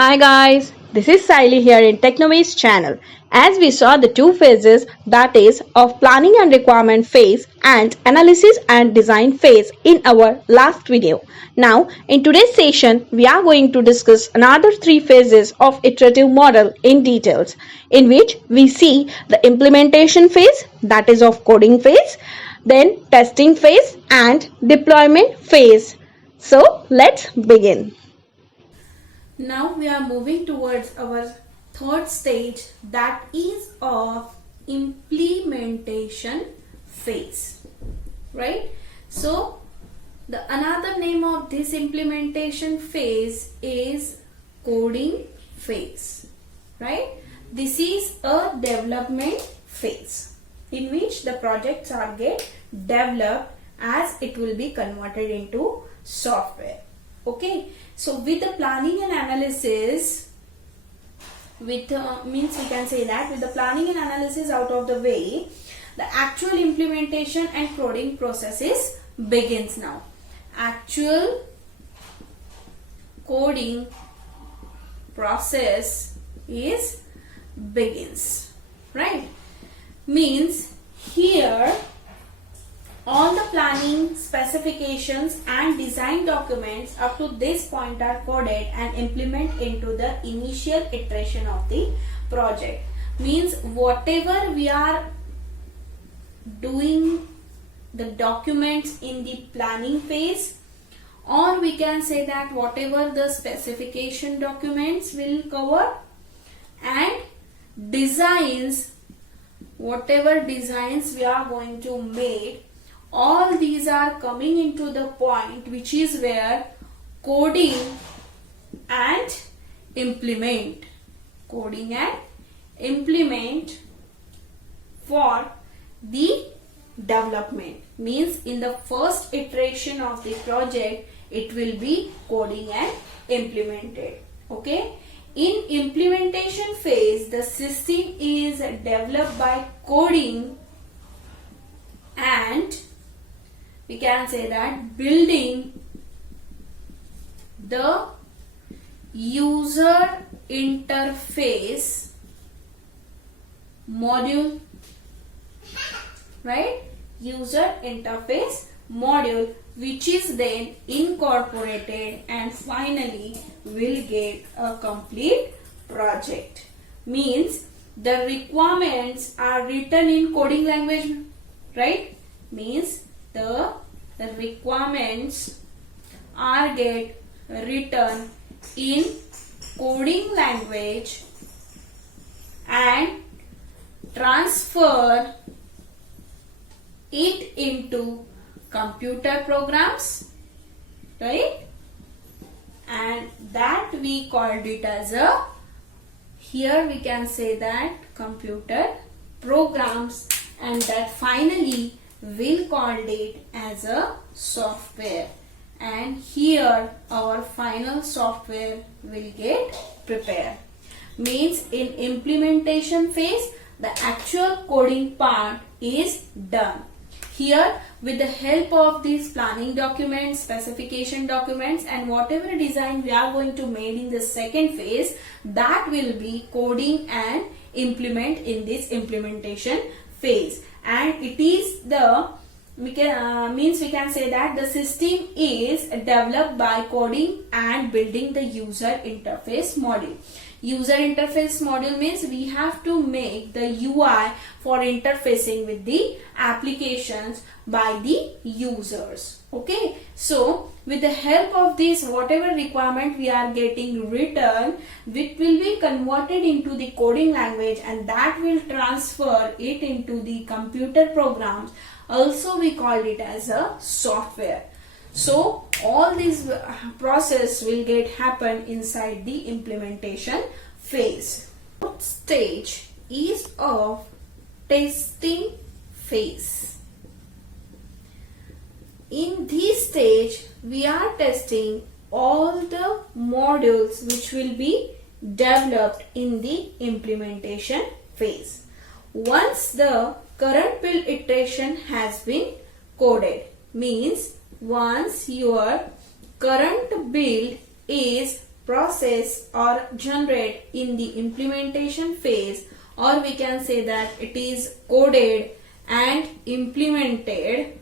Hi guys, this is Siley here in Technobeast channel. As we saw the two phases, that is of planning and requirement phase and analysis and design phase in our last video. Now in today's session we are going to discuss another three phases of iterative model in details, in which we see the implementation phase, that is of coding phase, then testing phase and deployment phase. So let's begin. Now we are moving towards our third stage, that is of implementation phase, right? So the another name of this implementation phase is coding phase, right? This is a development phase in which the projects are get developed as it will be converted into software. Okay, so with the planning and analysis, means we can say that with the planning and analysis out of the way, the actual implementation and coding processes begins now. Actual coding process is begins, right? Means here all the planning, specifications and design documents up to this point are coded and implemented into the initial iteration of the project. Means whatever we are doing the documents in the planning phase, or we can say that whatever the specification documents will cover, and designs, whatever designs we are going to make, all these are coming into the point which is where coding and implement for the development. Means in the first iteration of the project it will be coding and implemented. Okay, in implementation phase the system is developed by coding and we can say that building the user interface module, right? User interface module, which is then incorporated and finally will get a complete project. Means the requirements are written in coding language, right? Means the requirements are get written in coding language and transfer it into computer programs, right? And that we called it as a, here we can say that computer programs, and that finally will called it as a software, and here our final software will get prepared. Means in implementation phase the actual coding part is done. Here with the help of these planning documents, specification documents and whatever design we are going to make in the second phase, that will be coding and implement in this implementation phase. And it is the we can say that the system is developed by coding and building the user interface module. User interface module means we have to make the UI for interfacing with the applications by the users. Okay, so with the help of this, whatever requirement we are getting written, it will be converted into the coding language and that will transfer it into the computer programs. Also we call it as a software. So all this process will get happen inside the implementation phase. Fourth stage is of testing phase. In this stage we are testing all the modules which will be developed in the implementation phase. Once the current build iteration has been coded, means once your current build is process or generate in the implementation phase, or we can say that it is coded and implemented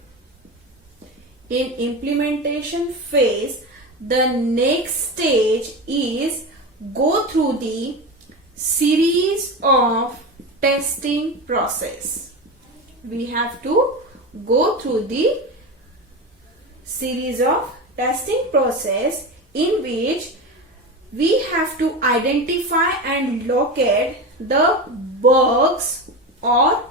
in implementation phase. The next stage is go through the series of testing process. We have to go through the series of testing process in which we have to identify and locate the bugs or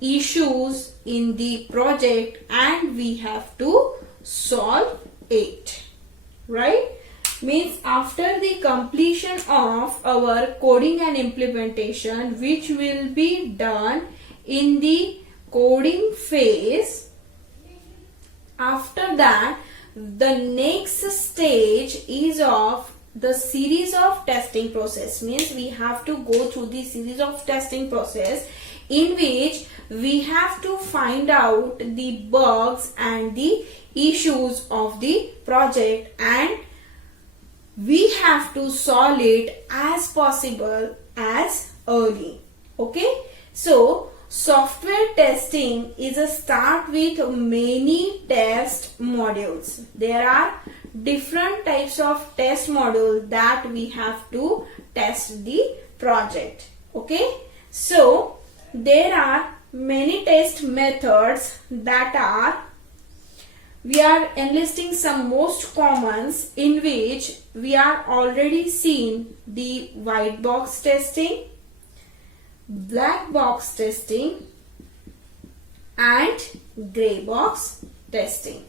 issues in the project, and we have to solve it, right? Means after the completion of our coding and implementation, which will be done in the coding phase, after that the next stage is of the series of testing process. Means we have to go through the series of testing process in which we have to find out the bugs and the issues of the project, and we have to solve it as possible as early. Okay, so software testing is a start with many test modules. There are different types of test modules that we have to test the project. Okay, so there are many test methods that are, we are enlisting some most commons in which we are already seen the white box testing, black box testing and gray box testing.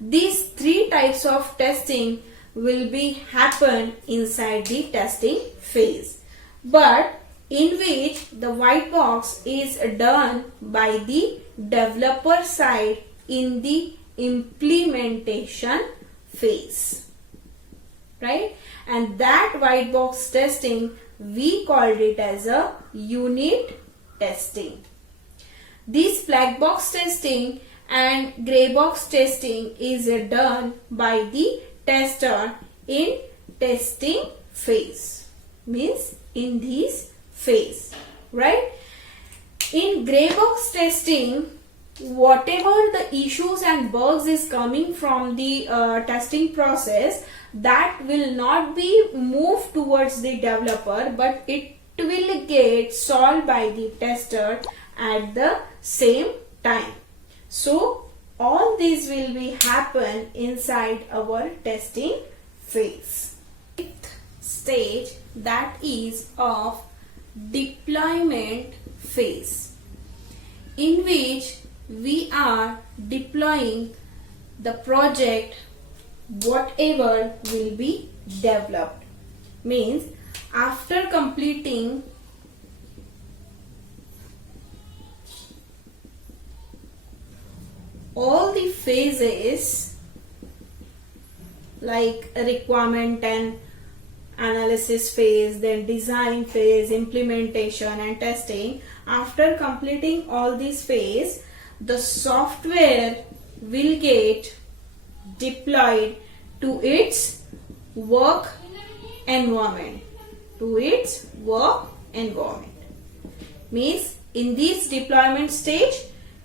These three types of testing will be happen inside the testing phase, but in which the white box is done by the developer side in the implementation phase, right? And that white box testing, we called it as a unit testing. This black box testing and gray box testing is done by the tester in testing phase, means in this phase, right? In gray box testing, whatever the issues and bugs is coming from the testing process, that will not be moved towards the developer, but it will get solved by the tester at the same time. So all these will be happen inside our testing phase. Fifth stage, that is of deployment phase, in which we are deploying the project whatever will be developed. Means after completing all the phases like requirement and analysis phase, then design phase, implementation and testing, after completing all these phases, the software will get deployed to its work environment. Means in this deployment stage,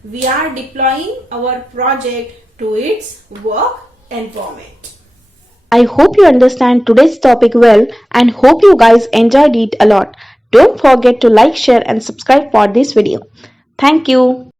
we are deploying our project to its work environment. I hope you understand today's topic well and hope you guys enjoyed it a lot. Don't forget to like, share and subscribe for this video. Thank you.